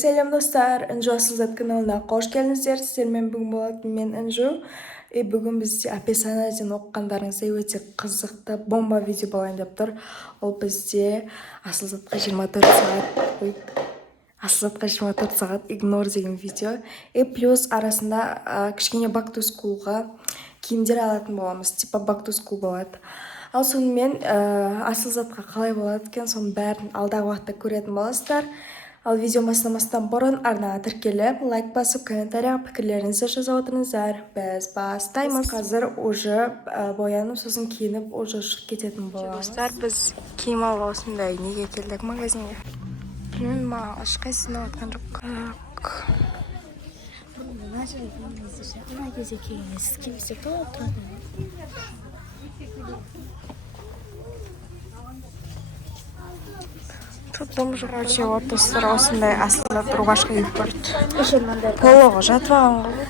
Selam dostlar, Inju Asılzat kanalına hoş geldinіздер. Сіздермен бүгін болатын мен Inju. Бүгін бізде описаниеден оқығандарыңыздай өте қызықты бомба видео болайын деп тұр. Ол бізде Асылзатқа 24 сағат игнор деген видео. Плюс арасында кішкене back to schoolға киімдер алатын боламыз. Типа back to school болады. Ал сонымен Асылзатқа қалай болады екен, соның бәрін алдағы уақытта көретін боласыздар. Ал видео бастамастан бұрын арнаға тіркеліп, лайк басып, комментарияға пікірлеріңізді жаза отырыңыздар. Біз бастаймыз. Қазір уже боянып, сосын киініп, уже шығып кететін боламыз. Достар, біз киім алуға осындай неге келдік, магазинге. Білмеймін, маған ешқайсысын алатқан жоқ. Мына жерде білмейсіз, ана кезде келіңіз, келсе толып тұрады. Короче, вот достар осындай Асылзат рубашка киіп көрді. Полоға жатып алған ғой.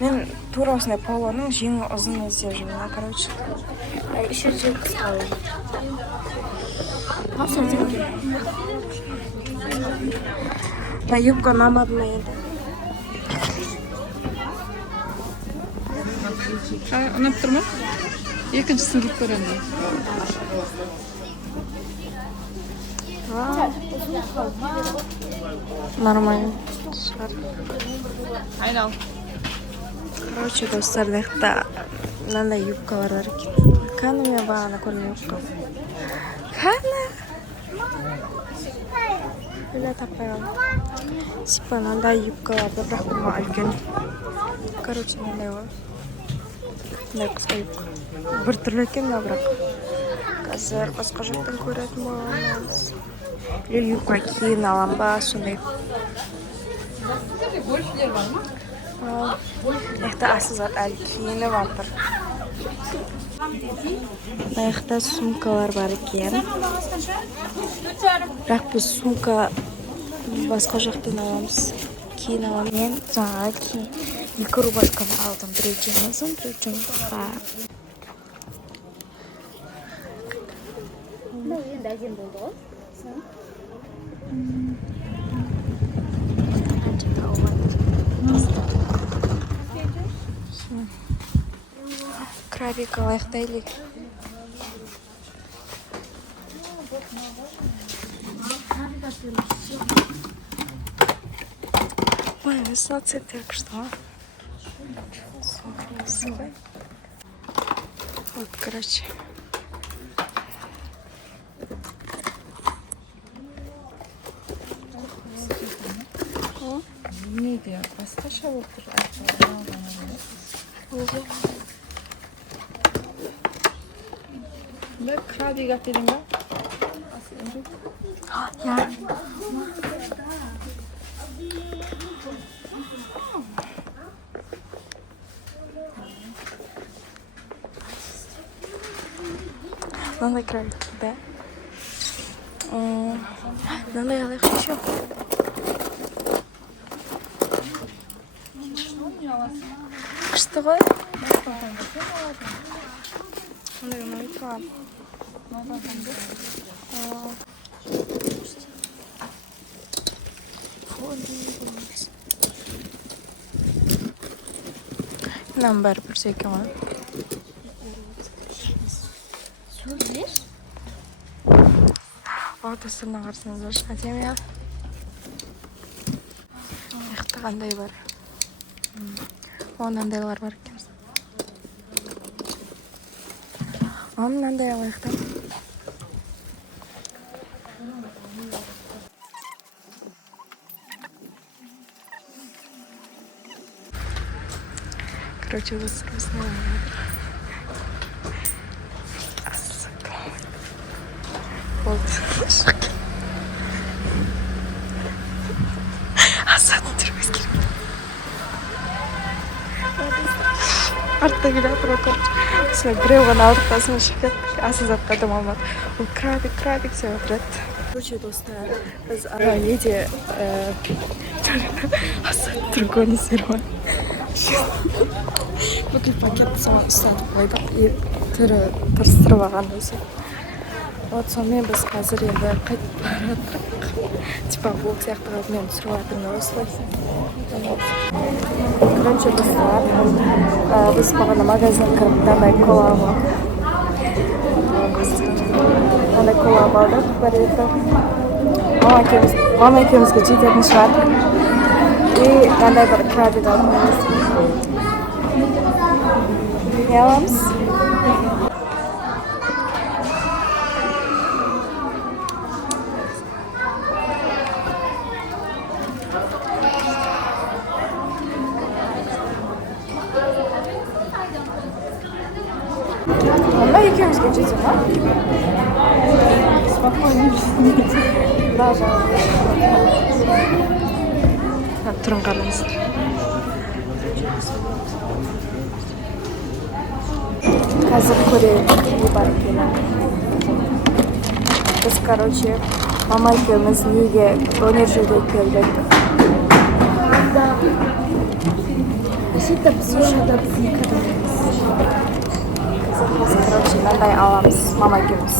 Мен тура осындай полоның жеңі ұзын іздеп жүрмін, короче. Еще жеңі қысқа алып. Алса жеңге. На юбка ұнамады ма енді? Ұнап тұр ма? Екіншісін киіп көремін. Нормально. Айнал. Короче, достар, мықты мынандай юбкалар бар екен. Қаны мен бағана көрген юбка. Қаны? Біле таппай қалдым. Типа мынандай юбкаларды, бірақ бұға үлкен. Короче, мынандай ғой. Мындай қысқа юбка. Бір түрлі екен, бірақ. Қазір басқа жақтан көретін боламыз. Юбка киін алам ба, сондай. Мықты Асылзат әлі киініп жатыр. Мықты сумкалар бар екен. Бірақ біз сумка басқа жақтан аламыз. Киін алам. Мен жаңа екі рубашканы алдым. Біреу жеңізім, біреу жұмысқа. енді әдем болды ғой. Крабик алайықтайлы. Ой, высоты так что. Вот, короче. Неге басқаша болып тұр? Неге? Крабик әпердің ба? Я. Мынандай крабик, да? Мынандай алайық еще. Күшті ғой? Мындай ұнайды маған. Мынам бәрі бірсе екен ғой. Сөйлеш? Ортасына қарсыңыздар, әдемі я. Мықты қандай бар. Мынандайлар бар екен. Мынандай алайықтан. Короче, осындай болды. Асатын түрмес керек. Артта келатыр екен. Осылай біреу ғана алдық та соны шығып Асылзатқа дым алмады. Ол крабик деп отырады. Короче, достар, біз неде Асылзат тұрғаны серуан. Бүкіл пакетті соған ұстатып қойдық. Түрі тырыстырып алған өзі. Вот сонымен біз қазір енді қайтып бара жатырмық. Типа бұл сияқты қылып мен түсіріп жатырмын осылай. Короче, біз бағана магазин кіріп мынандай кола алып мынандай кола алып алдық. Бір рет мама екеумізге жететін шығар. И мынандай бір крабик аламыз. Не аламыз? Мына екеумізге жете ма? Спокойно жүрсін. Да, жаңағы. Тұрын қараңыздар. Қазір көрейік, не бар екенін. Біз, короче, мама екеуміз неге донер жеуге келдік. Вообще-то біз уже Біз, короче, мынандай аламыз, мама екеуміз.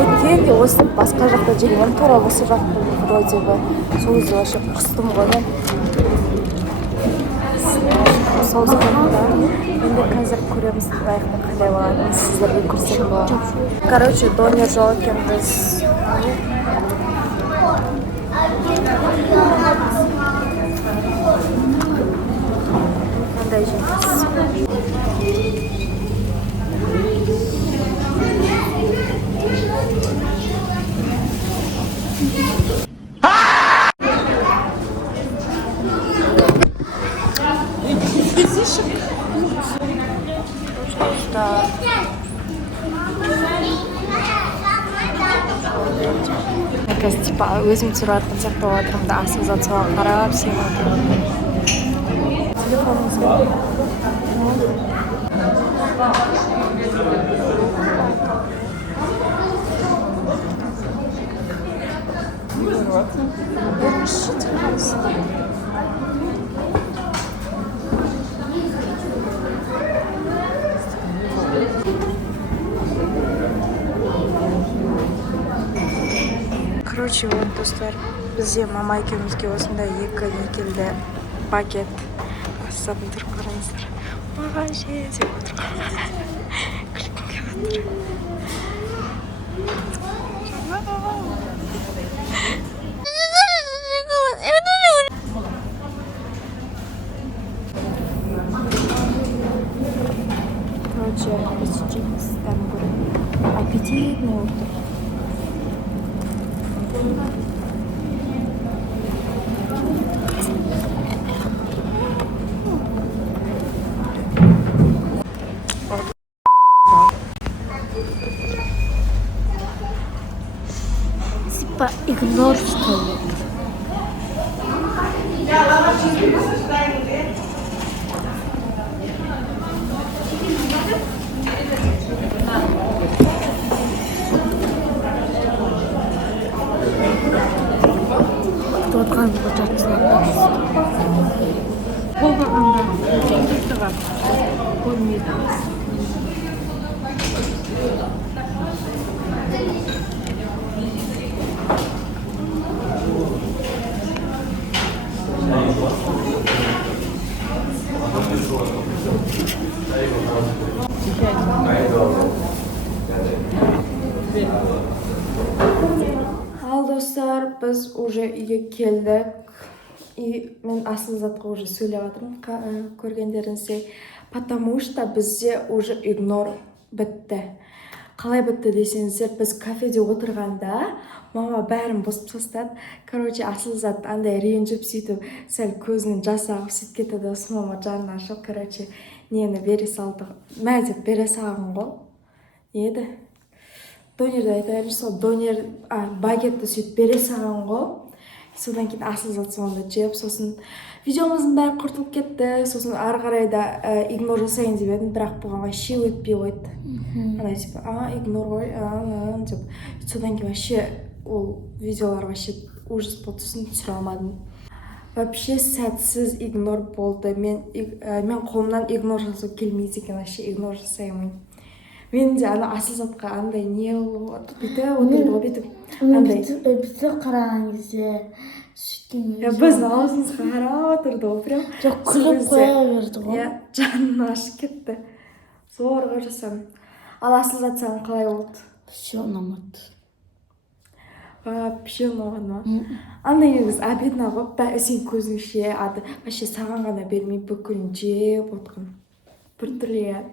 Өткен де осы басқа жақта жегенмін, тура осы жақта вроде бы. Сол кезде вообще құстым ғой мен. Соус қойында. Енді қазір көреміз лайықты қандай болатынын сіздерге көрсететін боламын. Короче, донер жоқ екен біз. Мындай жейміз. Қазір типа өзім түсіріп жатқан сияқты болып жатырмын да асыл зат соған қарап сүйіп жатырмын. Телефоныңызға. Короче, вот достар, бізде мама екеумізге осындай екі некелді пакет асап отырып қараңыздар. Маған же деп отырған. Күлкім келіп отыр. Короче, посетиміз там көріп. Аппетитный отыр. типа игнор что ли. Туатқан жартысына болғанда кеңдіктіға көрмейді. Ал достар, біз уже үйге келдік. И мен асыл затқа уже сөйлеп жатырмын, көргендеріңізде. Потому что бізде уже игнор бітті. Қалай бітті десеңіздер, біз кафеде отырғанда мама бәрін бұзып тастады. Короче, асыл зат андай ренжіп сөйтіп, сәл көзінен жас ағып сөйтіп кетті. Осы мама жанын ашып, короче, нені бере салды. Мә деп бере салған ғой. Не еді? Донерді айтайын, сол донер, багетті сөйтіп бере салған ғой. Содан кейін асыл зат соңында жеп, сосын видеомыздың бәрі құртылып кетті. Сосын ары қарай да игнор жасайын деп едім, бірақ бұған вообще өтпей қойды. Ана типа, игнор ғой, деп. Содан кейін вообще ол видеолар вообще ужас болды, сосын түсіре алмадым. Вообще сәтсіз игнор болды. Мен қолымнан игнор жасау келмейді екен, вообще игнор жасаймын. Мен де ана асыл затқа андай не бүйтіп отырды ғой бүйтіп андай бүйтіп қараған кезде сөйткен біздің аузымызға қарап отырды ғой прям жоқ күліп қоя берді ғой. иә жанын ашып кетті зорға жасам. Ал асыл зат саған қалай болды? Вообще ұнамады. Вообще ұнаған ма? Андай негізі обидно ғой, сен көзіңше вообще саған ғана бермей бүкілін жеп отқан біртүрлі. иә.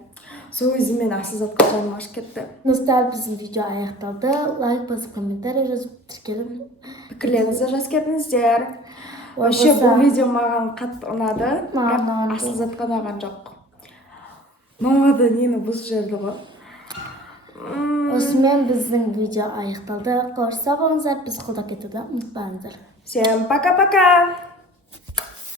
Сол кезде мен асыл затқа жаным ашып кетті. Достар, біздің видео аяқталды. Лайк басып, комментарий жазып, тіркеліп Пікірлеріңізді жазып кетіңіздер. Вообще бұл видео маған қатты ұнады, бірақ асыл затқа ұнаған жоқ. Мамада нені бұзып жіберді ғой. Осымен біздің видео аяқталды. Қош сау болыңыздар, біз қолдап кетуді ұмытпаңыздар. Всем пока-пока!